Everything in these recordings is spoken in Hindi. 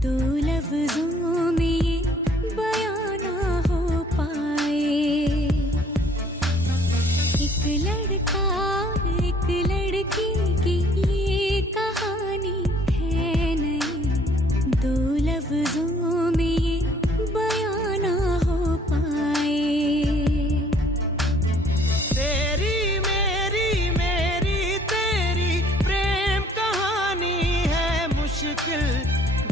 दो लफ्जों में ये बयां ना हो पाए। एक लड़का एक लड़की की ये कहानी है नहीं, दो लफ्जों में ये बयां ना हो पाए। तेरी मेरी मेरी तेरी प्रेम कहानी है मुश्किल,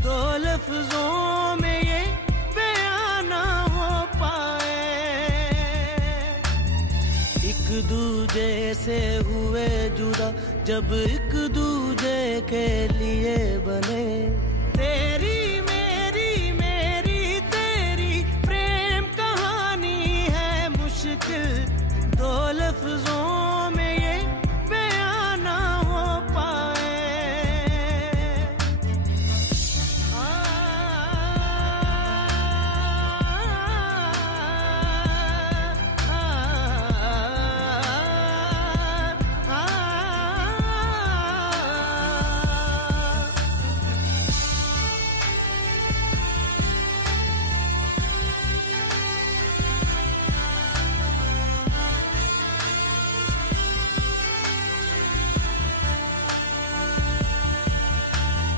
दो लफ्जों में ये बयां ना हो पाए। एक दूजे से हुए जुदा जब एक दूजे के लिए बने। तेरी मेरी मेरी तेरी प्रेम कहानी है मुश्किल, दो लफ्जों में ये बयां ना हो पाए।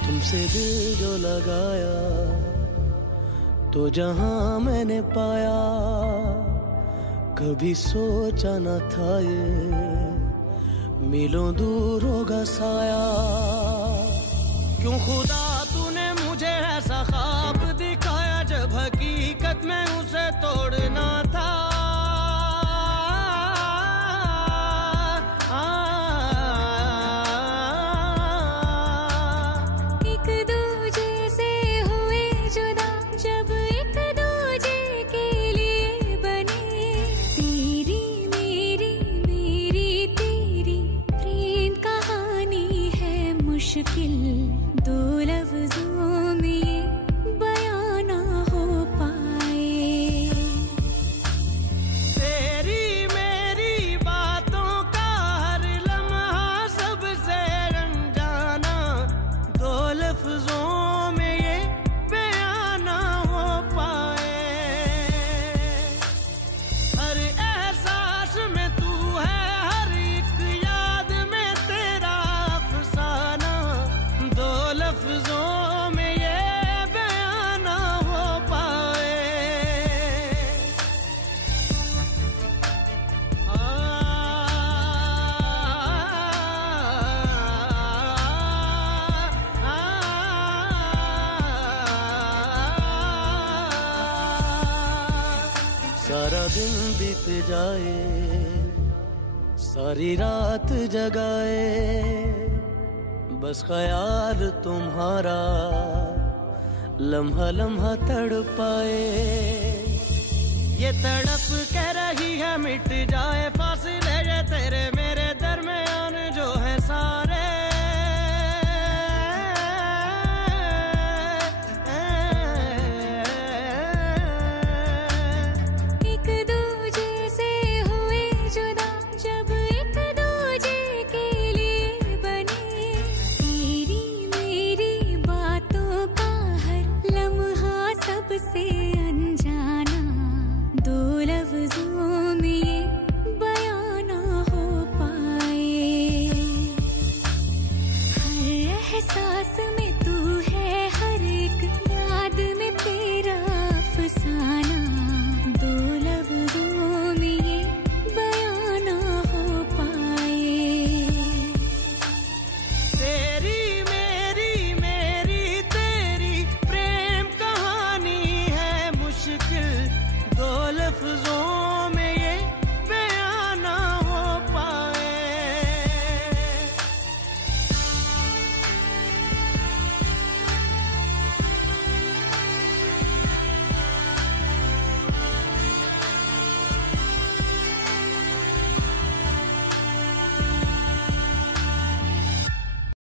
तुमसे दिल जो लगाया तो जहां मैंने पाया, कभी सोचा न था ये मिलों दूर होगा साया। क्यों खुदा तूने मुझे ऐसा ख्वाब दिखाया जब हकीकत में उसे तोड़ना था। मुश्किल दो लफ्जों में ये बयां ना हो पाए। तेरी मेरी बातों का हर लम्हा सबसे अनजाना, दो लफ्जों में ये बयां ना हो पाए। हर एहसास में तू है, हर एक याद में तेरा अफसाना, दो लफ्जों में ये बयां ना हो पाए। सारा दिन बीत जाए, सारी रात जगाए, बस ख्याल तुम्हारा लम्हा लम्हा तड़पाए। ये तड़प कह रही है मिट जाए